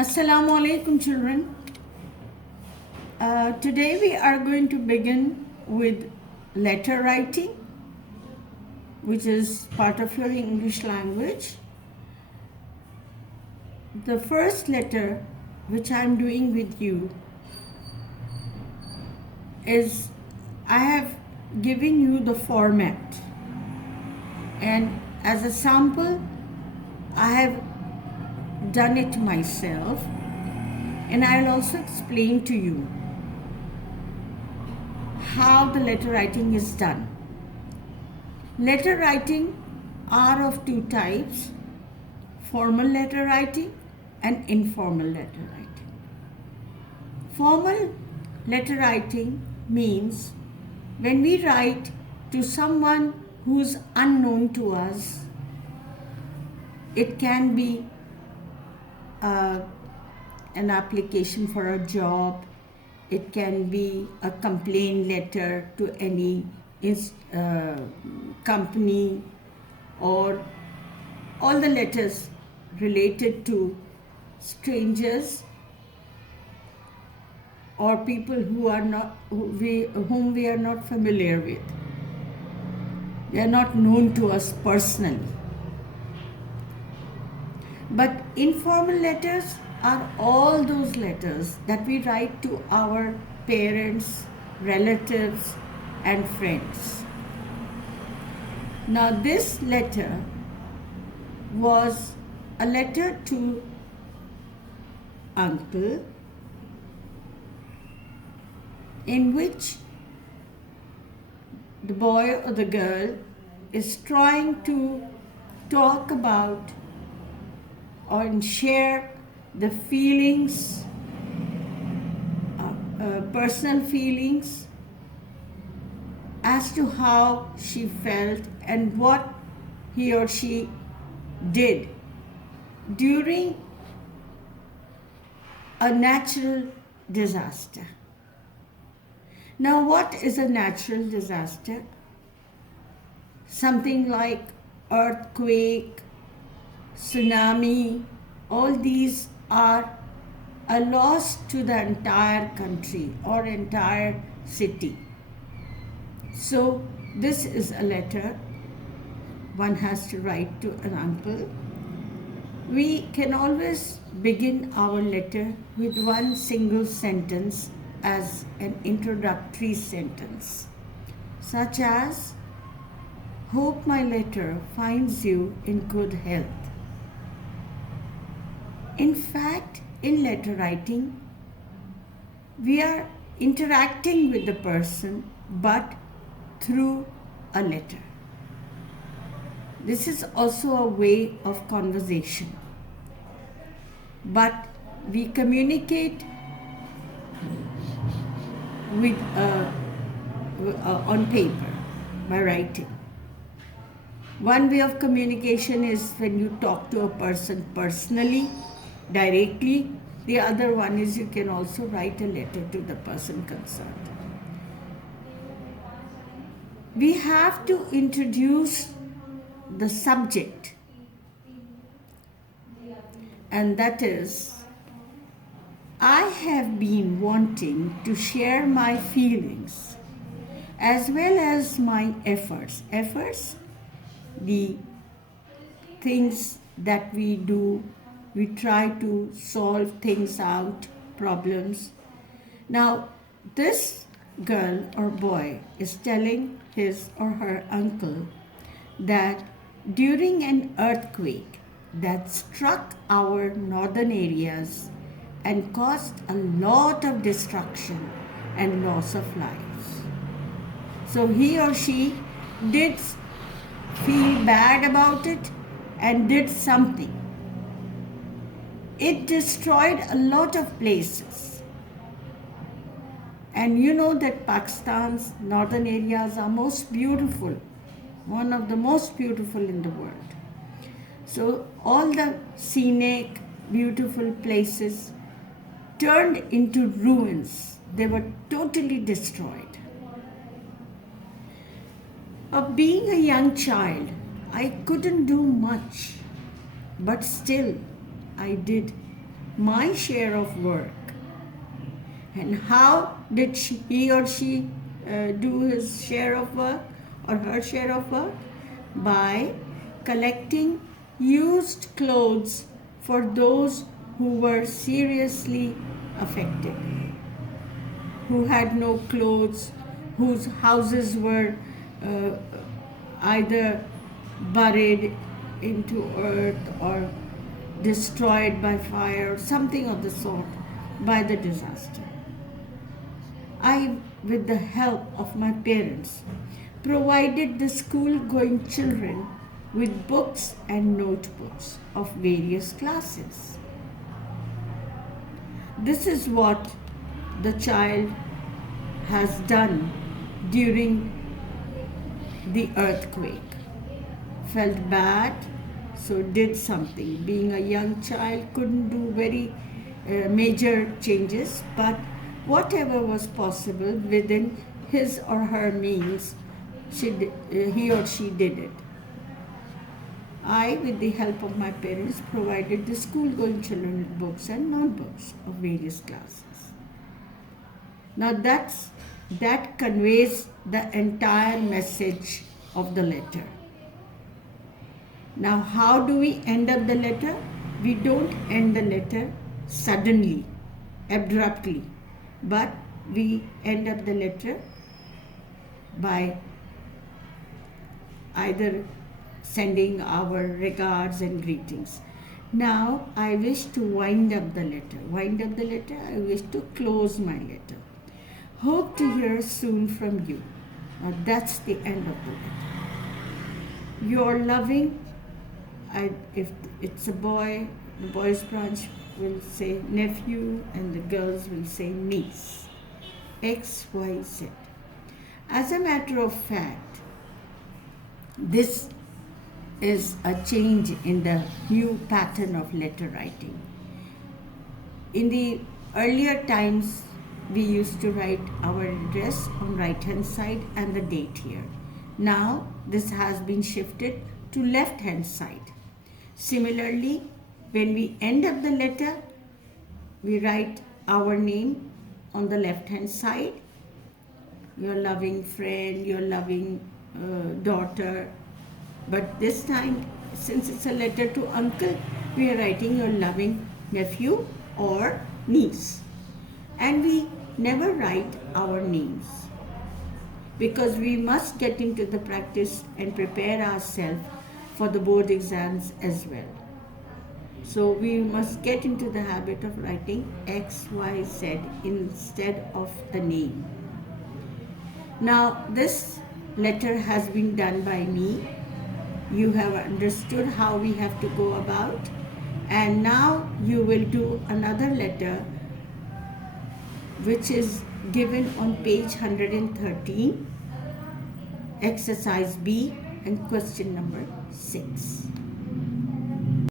Assalamu alaikum, children. Today we are going to begin with letter writing, which is part of your English language. The first letter which I am doing with you is I have given you the format, and as a sample, I have done it myself, and I'll also explain to you how the letter writing is done. Letter writing are of two types: formal letter writing and informal letter writing. Formal letter writing means when we write to someone who's unknown to us. It can be an application for a job. It can be a complaint letter to any company, or all the letters related to strangers or people whom we are not familiar with. They are not known to us personally. But informal letters are all those letters that we write to our parents, relatives, and friends. Now, this letter was a letter to uncle, in which the boy or the girl is trying to talk about or share the feelings, personal feelings, as to how she felt and what he or she did during a natural disaster. Now, what is a natural disaster? Something like earthquake, tsunami, all these are a loss to the entire country or entire city. So this is a letter one has to write to an uncle. We can always begin our letter with one single sentence as an introductory sentence, such as, "Hope my letter finds you in good health." In fact, in letter writing, we are interacting with the person, but through a letter. This is also a way of conversation, but we communicate with on paper by writing. One way of communication is when you talk to a person personally, directly. The other one is you can also write a letter to the person concerned. We have to introduce the subject, and that is, I have been wanting to share my feelings as well as my efforts. Efforts, the things that we do, we try to solve things out, problems. Now, this girl or boy is telling his or her uncle that during an earthquake that struck our northern areas and caused a lot of destruction and loss of lives. So he or she did feel bad about it and did something. It destroyed a lot of places. And you know that Pakistan's northern areas are most beautiful, one of the most beautiful in the world. So all the scenic, beautiful places turned into ruins. They were totally destroyed. Being a young child, I couldn't do much, but still I did my share of work. And how did he or she do his share of work or her share of work? By collecting used clothes for those who were seriously affected, who had no clothes, whose houses were uh, either buried into earth or destroyed by fire, something of the sort, by the disaster. I, with the help of my parents, provided the school going children with books and notebooks of various classes. This is what the child has done during the earthquake. Felt bad, so did something. Being a young child, couldn't do very major changes, but whatever was possible within his or her means, he or she did it. I, with the help of my parents, provided the school-going children with books and notebooks of various classes. Now that conveys the entire message of the letter. Now, how do we end up the letter? We don't end the letter suddenly, abruptly, but we end up the letter by either sending our regards and greetings. Now, I wish to wind up the letter. Wind up the letter, I wish to close my letter. Hope to hear soon from you. Now, that's the end of the letter. Your loving, if it's a boy, the boys branch will say nephew and the girls will say niece. XYZ. As a matter of fact, this is a change in the new pattern of letter writing. In the earlier times, we used to write our address on right hand side and the date here. Now this has been shifted to left hand side. Similarly, when we end up the letter, we write our name on the left hand side, your loving friend, your loving daughter. But this time, since it's a letter to uncle, we are writing your loving nephew or niece. And we never write our names because we must get into the practice and prepare ourselves for the board exams as well. So we must get into the habit of writing XYZ instead of the name. Now this letter has been done by me. You have understood how we have to go about, and now you will do another letter which is given on page 113, exercise B and question number 6.